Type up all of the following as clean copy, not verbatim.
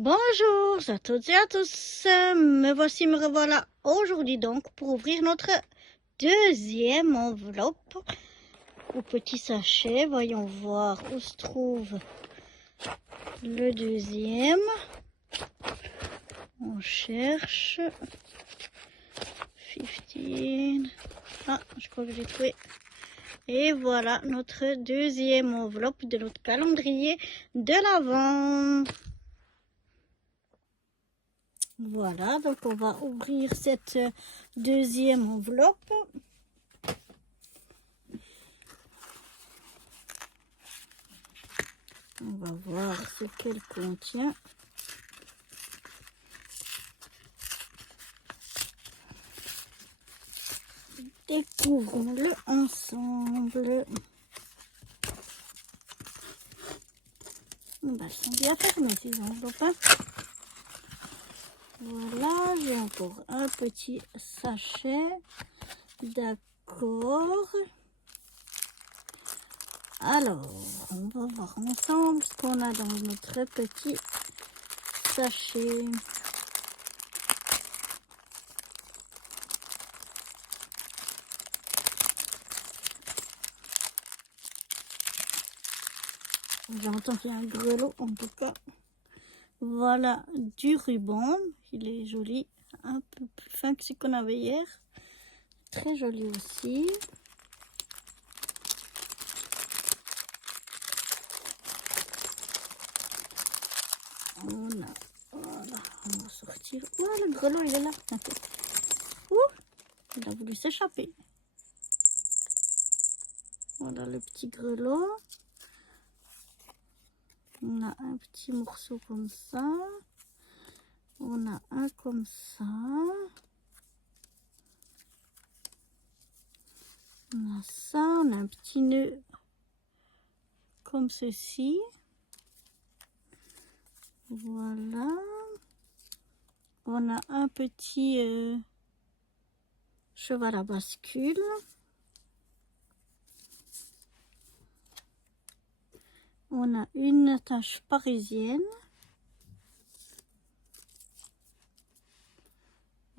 Bonjour à toutes et à tous, me revoilà aujourd'hui donc pour ouvrir notre deuxième enveloppe au petit sachet. Voyons voir où se trouve le deuxième. On cherche 15. Ah, je crois que j'ai trouvé. Et voilà notre deuxième enveloppe de notre calendrier de l'Avent. Voilà, donc on va ouvrir cette deuxième enveloppe. On va voir ce qu'elle contient. Découvrons-le ensemble. Elles sont bien fermées ces enveloppes. Voilà, j'ai encore un petit sachet. D'accord. Alors, on va voir ensemble ce qu'on a dans notre petit sachet. J'entends qu'il y a un grelot en tout cas. Voilà du ruban. Il est joli. Un peu plus fin que ce qu'on avait hier. Très joli aussi. Voilà, on va sortir. Oh, le grelot, il est là. Il a voulu s'échapper. Voilà le petit grelot. On a un petit morceau comme ça. On a un comme ça. On a ça. On a un petit nœud comme ceci. Voilà. On a un petit cheval à bascule. On a une attache parisienne.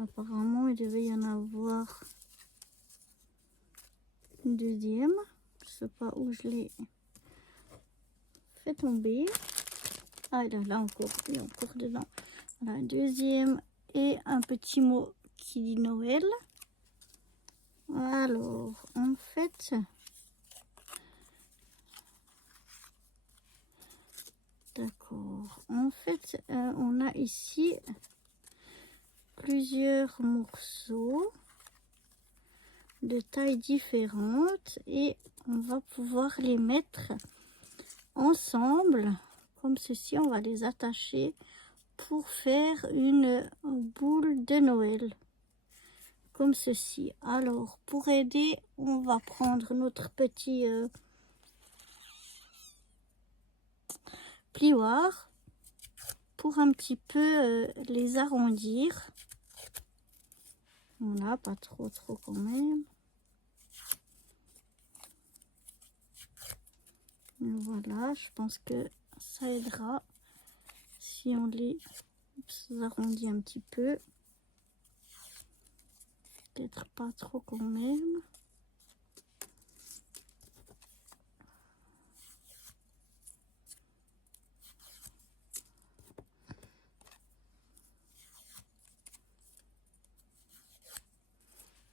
Apparemment, il devait y en avoir une deuxième. Je ne sais pas où je l'ai fait tomber. Ah, il est là encore. Il est encore dedans. Voilà, un deuxième et un petit mot qui dit Noël. Alors, en fait, d'accord. En fait, on a ici plusieurs morceaux de tailles différentes et on va pouvoir les mettre ensemble comme ceci. On va les attacher pour faire une boule de Noël comme ceci. Alors pour aider, on va prendre notre petit plioir pour un petit peu les arrondir. Voilà, pas trop quand même. Voilà, je pense que ça aidera si on les arrondit un petit peu. Peut-être pas trop quand même.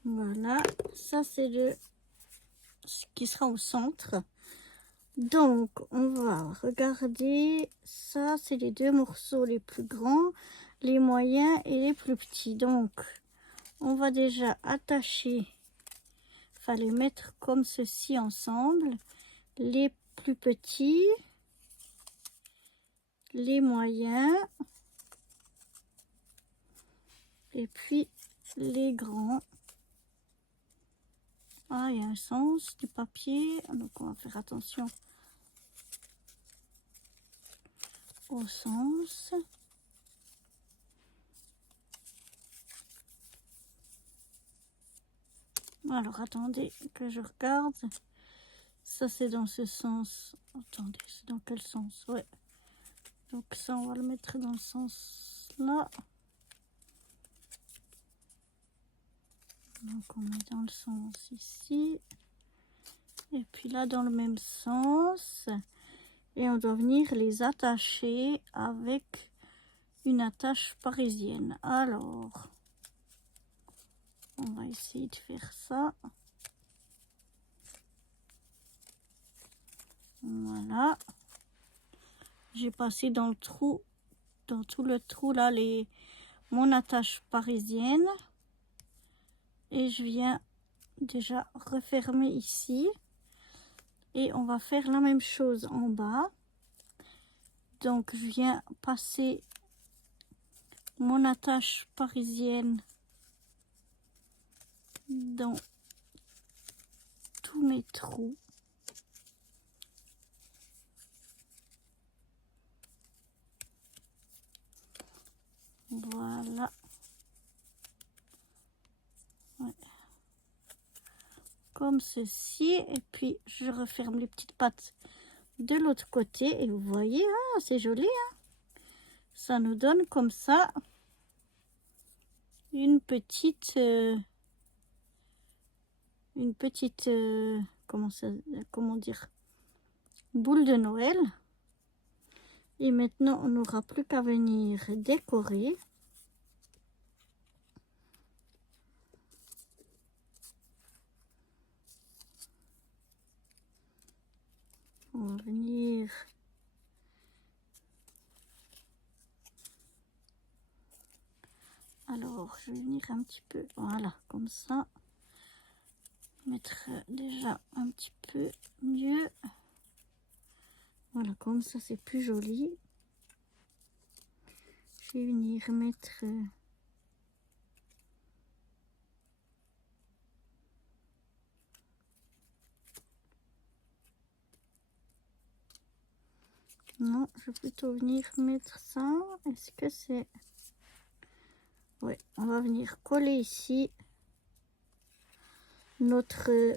Voilà, ça c'est ce qui sera au centre. Donc, on va regarder. Ça, c'est les deux morceaux les plus grands, les moyens et les plus petits. Donc, on va déjà attacher, enfin les mettre comme ceci ensemble. Les plus petits, les moyens et puis les grands. Ah, il y a un sens du papier, donc on va faire attention au sens. Alors attendez que je regarde. Ça c'est dans ce sens. Attendez, c'est dans quel sens? Ouais, Donc ça, on va le mettre dans le sens là. Donc on met dans le sens ici. Et puis là, dans le même sens. Et on doit venir les attacher avec une attache parisienne. Alors, on va essayer de faire ça. Voilà. J'ai passé dans le trou, dans tout le trou là, mon attache parisienne. Et je viens déjà refermer ici. Et on va faire la même chose en bas. Donc je viens passer mon attache parisienne dans tous mes trous. Voilà. Ouais. Comme ceci. Et puis je referme les petites pattes de l'autre côté. Et vous voyez, ah, c'est joli. Hein, ça nous donne comme ça une petite... comment dire, boule de Noël. Et maintenant, on n'aura plus qu'à venir décorer. On va venir alors je vais venir un petit peu, voilà, comme ça, mettre déjà un petit peu mieux. Voilà, comme ça c'est plus joli. Je vais venir mettre non, je vais plutôt venir mettre ça. Est-ce que c'est... Ouais, on va venir coller ici notre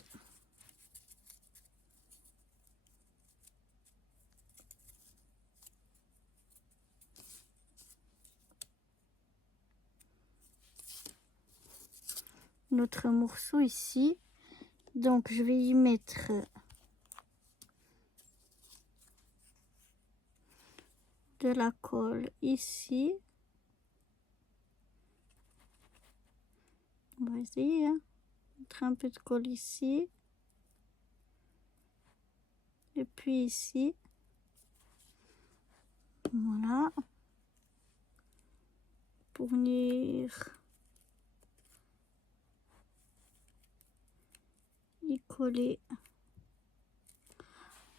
morceau ici. Donc je vais y mettre de la colle ici. On va essayer, hein. Mettre un peu de colle ici. Et puis ici. Voilà. Pour venir y coller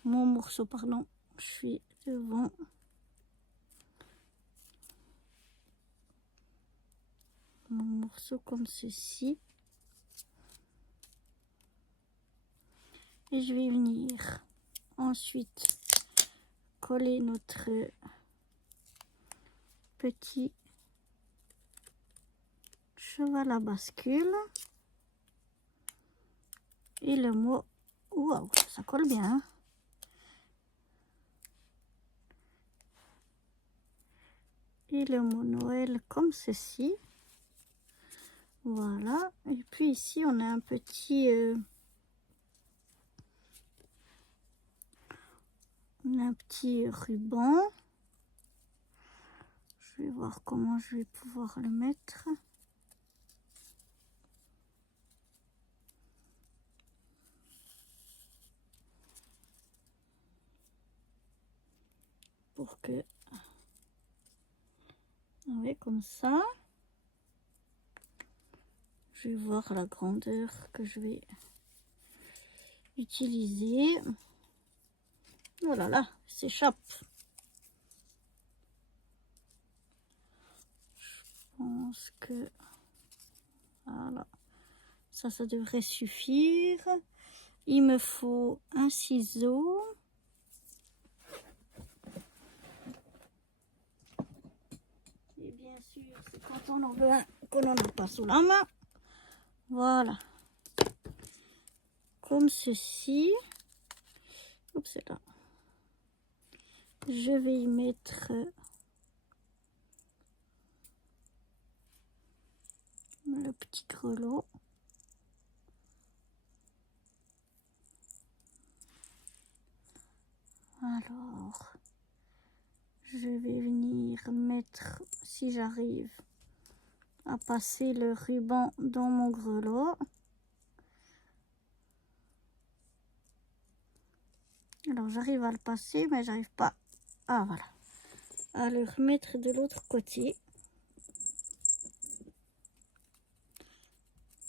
mon morceau, pardon. Je suis devant. Mon morceau comme ceci. Et je vais venir ensuite coller notre petit cheval à bascule. Et le mot, waouh, ça colle bien. Hein, et le mot Noël comme ceci. Voilà. Et puis ici, on a un petit... ruban. Je vais voir comment je vais pouvoir le mettre. Pour que... Oui, comme ça. Je vais voir la grandeur que je vais utiliser. Oh là là, il s'échappe. Je pense que... Voilà. Ça devrait suffire. Il me faut un ciseau. Et bien sûr, c'est quand on en veut un qu'on n'en a pas sous la main. Voilà. Comme ceci. Oups, c'est là. je vais y mettre le petit grelot. Alors, je vais venir mettre, si j'arrive, à passer le ruban dans mon grelot. Alors, j'arrive à le passer, mais j'arrive pas. Ah, voilà. À le remettre de l'autre côté.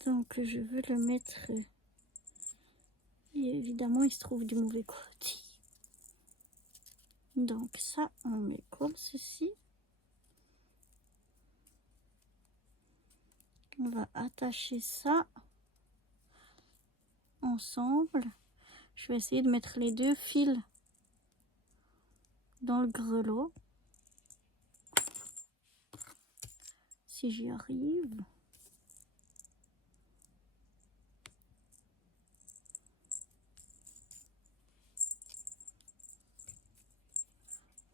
Donc, je veux le mettre. Et évidemment, il se trouve du mauvais côté. Donc, ça, on met comme ceci. On va attacher ça ensemble. Je vais essayer de mettre les deux fils dans le grelot. Si j'y arrive.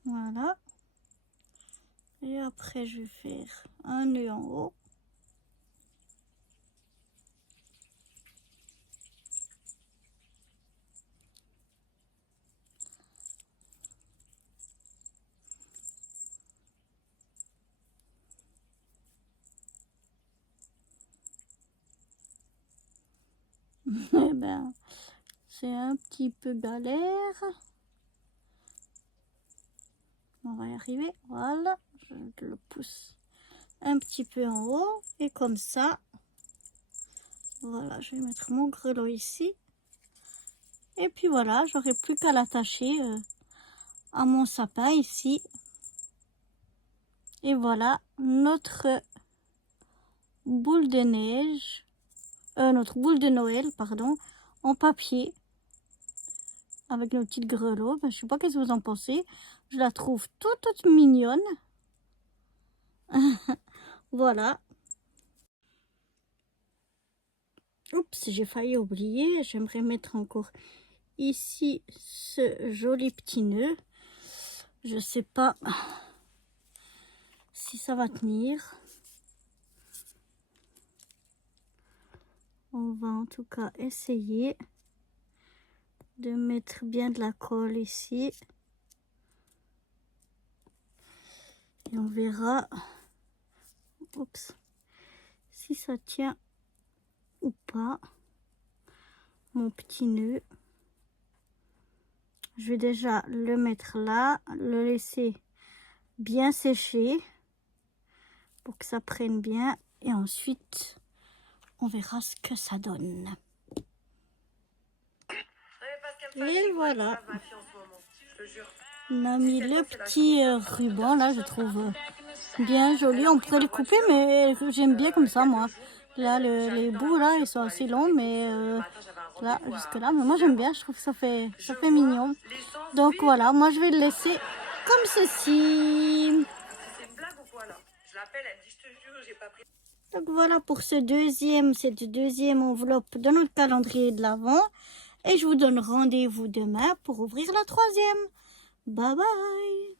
Voilà. Et après, je vais faire un nœud en haut. Eh ben, c'est un petit peu galère. On va y arriver. Voilà, je le pousse un petit peu en haut. Et comme ça, voilà, je vais mettre mon grelot ici. Et puis voilà, j'aurai plus qu'à l'attacher à mon sapin ici. Et voilà, notre boule de neige, notre boule de Noël, pardon, en papier. Avec nos petites grelots. Ben, je sais pas qu'est-ce que vous en pensez. Je la trouve toute mignonne. Voilà. Oups, j'ai failli oublier. J'aimerais mettre encore ici ce joli petit nœud. Je sais pas si ça va tenir. On va en tout cas essayer de mettre bien de la colle ici. Et on verra, oups, si ça tient ou pas, mon petit nœud. Je vais déjà le mettre là, le laisser bien sécher pour que ça prenne bien. Et ensuite, on verra ce que ça donne. Et voilà. On a mis le petit ruban là, je trouve bien joli. On pourrait le couper, mais j'aime bien comme ça, moi. Là, les bouts là, ils sont assez longs, mais là, jusque là. Mais moi, j'aime bien. Je trouve que ça fait mignon. Donc voilà, moi, je vais le laisser comme ceci. Donc voilà pour cette deuxième enveloppe de notre calendrier de l'Avent. Et je vous donne rendez-vous demain pour ouvrir la troisième. Bye bye!